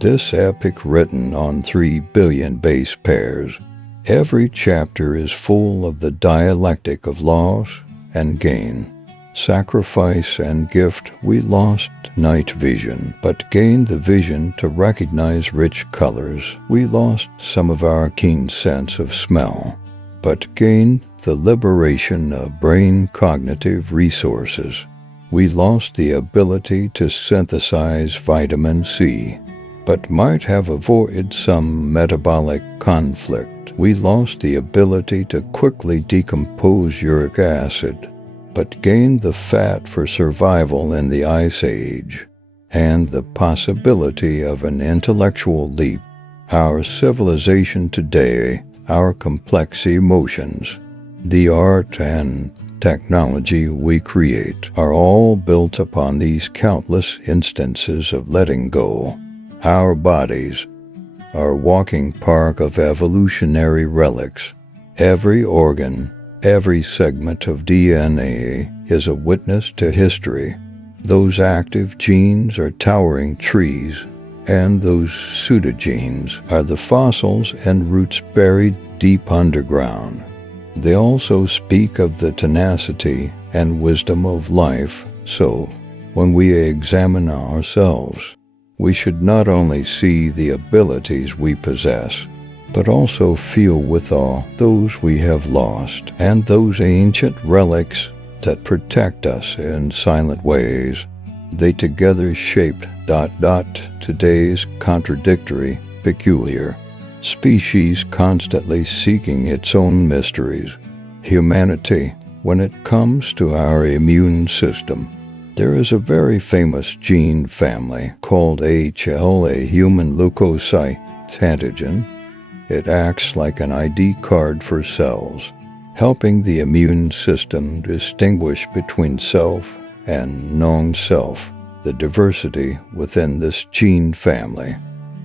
This epic, written on 3 billion base pairs, every chapter is full of the dialectic of loss and gain, sacrifice and gift. We lost night vision, but gained the vision to recognize rich colors. We lost some of our keen sense of smell, but gained the liberation of brain cognitive resources. We lost the ability to synthesize vitamin C, but might have avoided some metabolic conflict. We lost the ability to quickly decompose uric acid, but gained the fat for survival in the Ice Age, and the possibility of an intellectual leap. Our civilization today, our complex emotions, the art and technology we create are all built upon these countless instances of letting go. Our bodies are a walking park of evolutionary relics. Every organ, every segment of DNA is a witness to history. Those active genes are towering trees, and those pseudogenes are the fossils and roots buried deep underground. They also speak of the tenacity and wisdom of life, so when we examine ourselves, we should not only see the abilities we possess, but also feel with awe those we have lost and those ancient relics that protect us in silent ways. They together shaped today's contradictory, peculiar species constantly seeking its own mysteries. Humanity, when it comes to our immune system, there is a very famous gene family called HLA, human leukocyte antigen. It acts like an ID card for cells, helping the immune system distinguish between self and non-self. The diversity within this gene family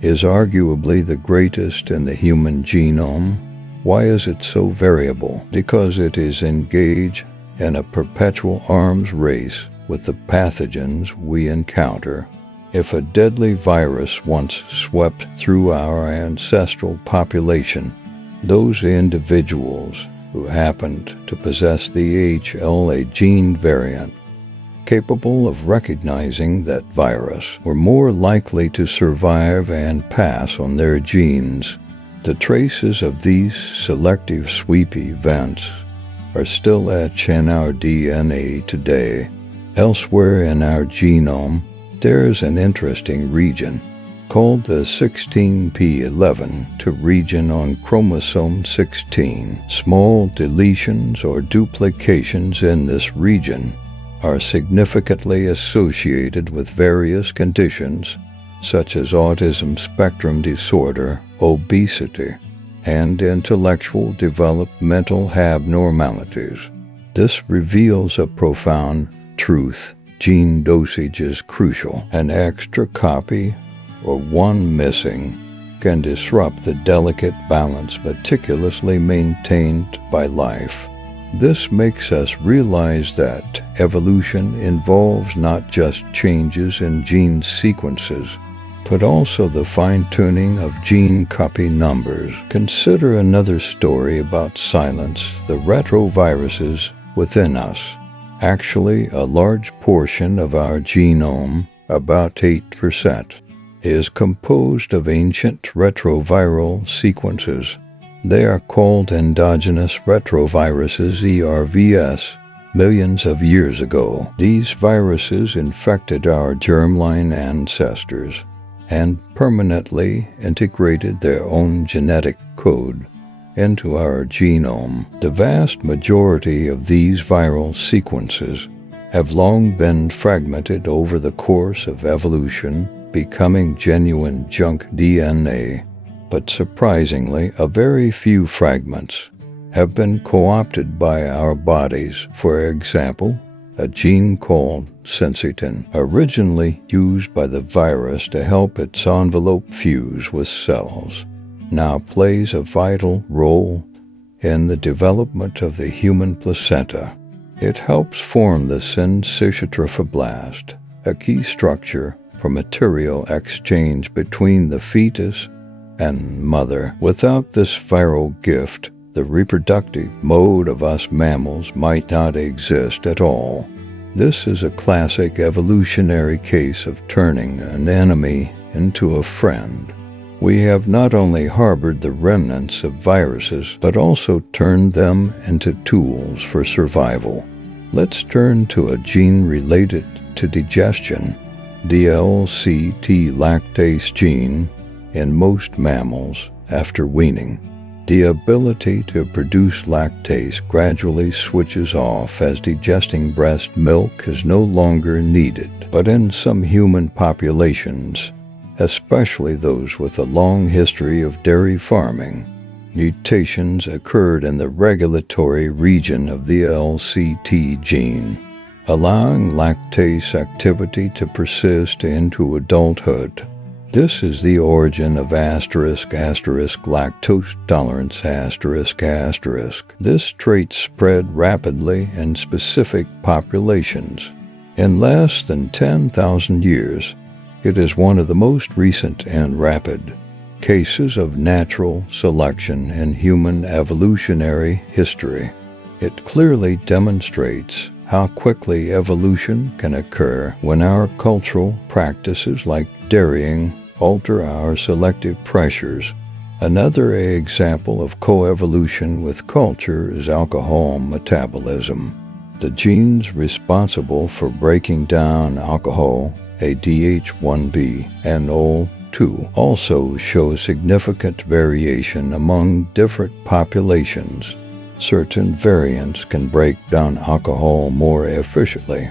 is arguably the greatest in the human genome. Why is it so variable? Because it is engaged in a perpetual arms race with the pathogens we encounter. If a deadly virus once swept through our ancestral population, those individuals who happened to possess the HLA gene variant capable of recognizing that virus were more likely to survive and pass on their genes. The traces of these selective sweep events are still etched in our DNA today. Elsewhere in our genome, there's an interesting region called the 16p11 region on chromosome 16. Small deletions or duplications in this region are significantly associated with various conditions such as autism spectrum disorder, obesity, and intellectual developmental abnormalities. This reveals a profound truth. Gene dosage is crucial. An extra copy or one missing can disrupt the delicate balance meticulously maintained by life. This makes us realize that evolution involves not just changes in gene sequences, but also the fine-tuning of gene copy numbers. Consider another story about silence, the retroviruses within us. Actually, a large portion of our genome, about 8%, is composed of ancient retroviral sequences. They are called endogenous retroviruses, ERVs. Millions of years ago, these viruses infected our germline ancestors and permanently integrated their own genetic code into our genome. The vast majority of these viral sequences have long been fragmented over the course of evolution, becoming genuine junk DNA. But surprisingly, a very few fragments have been co-opted by our bodies. For example, a gene called syncytin, originally used by the virus to help its envelope fuse with cells, now plays a vital role in the development of the human placenta. It helps form the syncytotrophoblast, a key structure for material exchange between the fetus and mother. Without this viral gift, the reproductive mode of us mammals might not exist at all. This is a classic evolutionary case of turning an enemy into a friend. We have not only harbored the remnants of viruses, but also turned them into tools for survival. Let's turn to a gene related to digestion, the LCT lactase gene in most mammals after weaning. The ability to produce lactase gradually switches off as digesting breast milk is no longer needed. But in some human populations, especially those with a long history of dairy farming, mutations occurred in the regulatory region of the LCT gene, allowing lactase activity to persist into adulthood. This is the origin of lactose tolerance ***. This trait spread rapidly in specific populations. In less than 10,000 years, it is one of the most recent and rapid cases of natural selection in human evolutionary history. It clearly demonstrates how quickly evolution can occur when our cultural practices like dairying alter our selective pressures. Another example of coevolution with culture is alcohol metabolism. The genes responsible for breaking down alcohol, ADH1B and OL2, also show significant variation among different populations. Certain variants can break down alcohol more efficiently,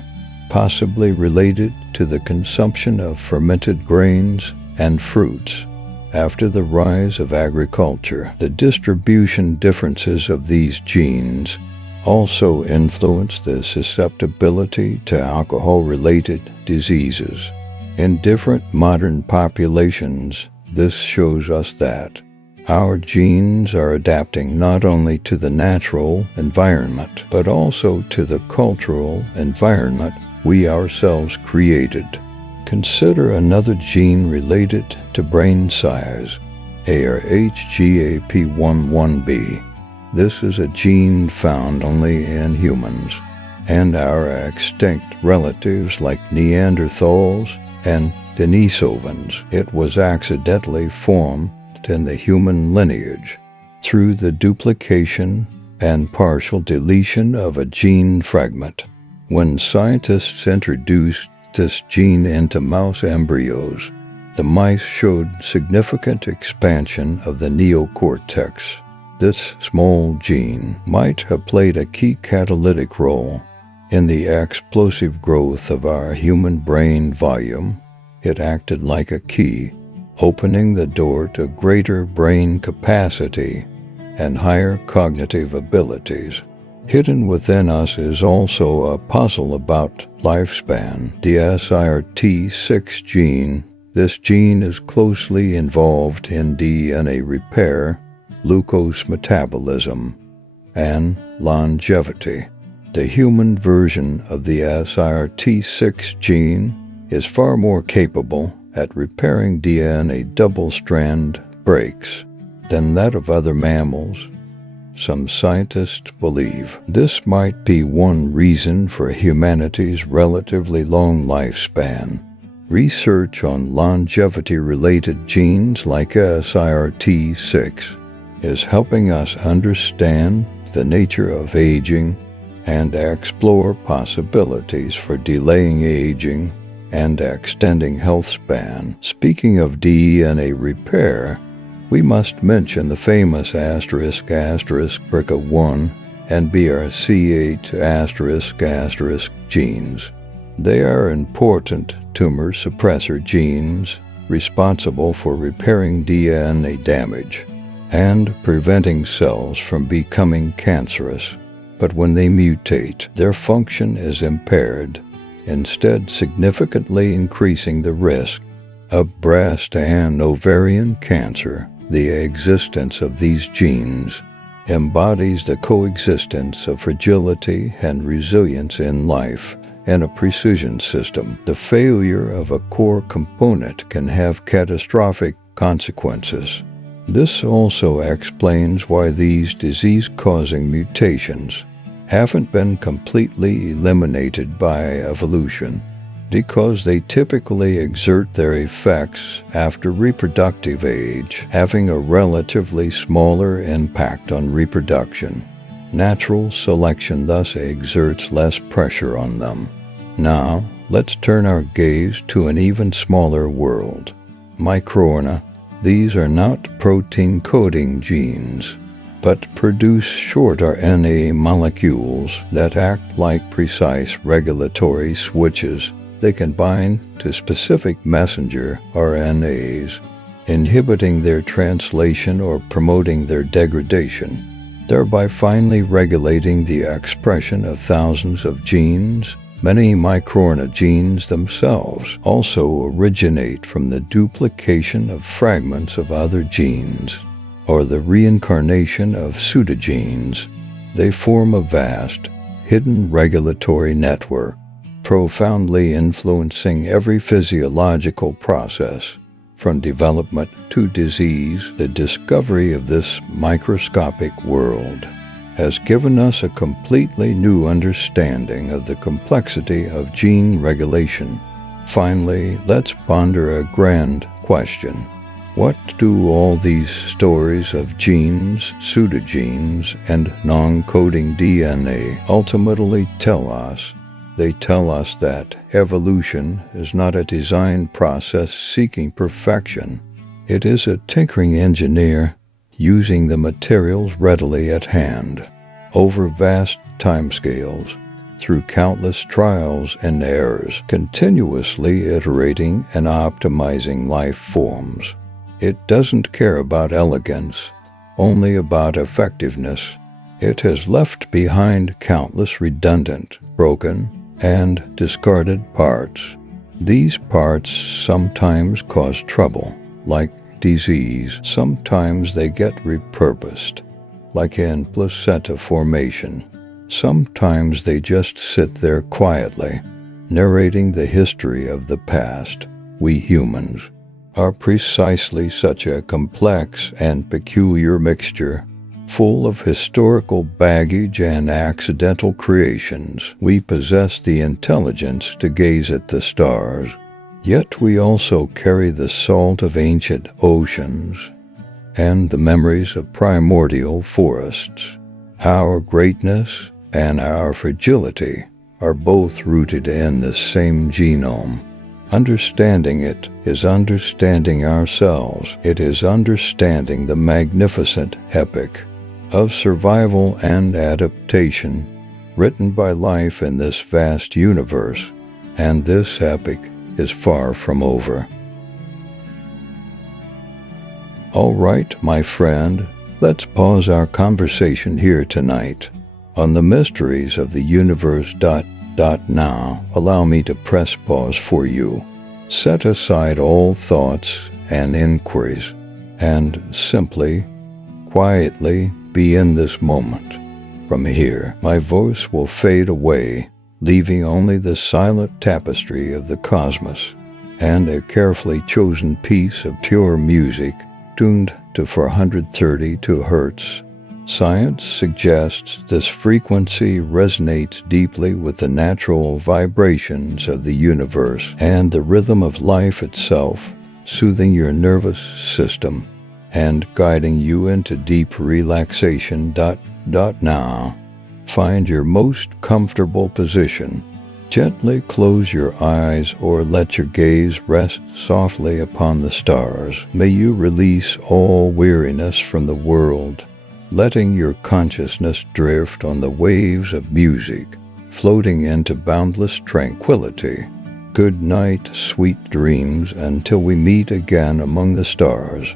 possibly related to the consumption of fermented grains and fruits. After the rise of agriculture, the distribution differences of these genes also influence the susceptibility to alcohol-related diseases. In different modern populations, this shows us that our genes are adapting not only to the natural environment, but also to the cultural environment we ourselves created. Consider another gene related to brain size, ARHGAP11B. This is a gene found only in humans, and our extinct relatives like Neanderthals and Denisovans. It was accidentally formed in the human lineage through the duplication and partial deletion of a gene fragment. When scientists introduced this gene into mouse embryos, the mice showed significant expansion of the neocortex. This small gene might have played a key catalytic role in the explosive growth of our human brain volume. It acted like a key, opening the door to greater brain capacity and higher cognitive abilities. Hidden within us is also a puzzle about lifespan, the SIRT6 gene. This gene is closely involved in DNA repair, glucose metabolism, and longevity. The human version of the SIRT6 gene is far more capable at repairing DNA double-strand breaks than that of other mammals. Some scientists believe this might be one reason for humanity's relatively long lifespan. Research on longevity-related genes like SIRT6 is helping us understand the nature of aging and explore possibilities for delaying aging and extending health span. Speaking of DNA repair, we must mention the famous **** BRCA1 and BRCA8** genes. They are important tumor suppressor genes responsible for repairing DNA damage and preventing cells from becoming cancerous. But when they mutate, their function is impaired, instead significantly increasing the risk of breast and ovarian cancer. The existence of these genes embodies the coexistence of fragility and resilience in life in a precision system. The failure of a core component can have catastrophic consequences. This also explains why these disease-causing mutations haven't been completely eliminated by evolution, because they typically exert their effects after reproductive age, having a relatively smaller impact on reproduction. Natural selection thus exerts less pressure on them. Now, let's turn our gaze to an even smaller world. MicroRNA. These are not protein-coding genes. but produce short RNA molecules that act like precise regulatory switches. They can bind to specific messenger RNAs, inhibiting their translation or promoting their degradation, thereby finally regulating the expression of thousands of genes. Many microRNA genes themselves also originate from the duplication of fragments of other genes, or the reincarnation of pseudogenes. They form a vast, hidden regulatory network, profoundly influencing every physiological process, from development to disease. The discovery of this microscopic world has given us a completely new understanding of the complexity of gene regulation. Finally, let's ponder a grand question. What do all these stories of genes, pseudogenes, and non-coding DNA ultimately tell us? They tell us that evolution is not a design process seeking perfection. It is a tinkering engineer using the materials readily at hand, over vast timescales, through countless trials and errors, continuously iterating and optimizing life forms. It doesn't care about elegance, only about effectiveness. It has left behind countless redundant, broken, and discarded parts. These parts sometimes cause trouble, like disease. Sometimes they get repurposed, like in placenta formation. Sometimes they just sit there quietly, narrating the history of the past. We humans are precisely such a complex and peculiar mixture, full of historical baggage and accidental creations. We possess the intelligence to gaze at the stars, yet we also carry the salt of ancient oceans and the memories of primordial forests. Our greatness and our fragility are both rooted in the same genome. Understanding it is understanding ourselves. It is understanding the magnificent epic of survival and adaptation written by life in this vast universe, and this epic is far from over. All right, my friend, let's pause our conversation here tonight on the mysteries of the universe. Now, allow me to press pause for you. Set aside all thoughts and inquiries, and simply, quietly be in this moment. From here, my voice will fade away, leaving only the silent tapestry of the cosmos and a carefully chosen piece of pure music tuned to 432 Hz. Science suggests this frequency resonates deeply with the natural vibrations of the universe and the rhythm of life itself, soothing your nervous system and guiding you into deep relaxation. Now, find your most comfortable position. Gently close your eyes or let your gaze rest softly upon the stars. May you release all weariness from the world, letting your consciousness drift on the waves of music, floating into boundless tranquility. Good night, sweet dreams, until we meet again among the stars.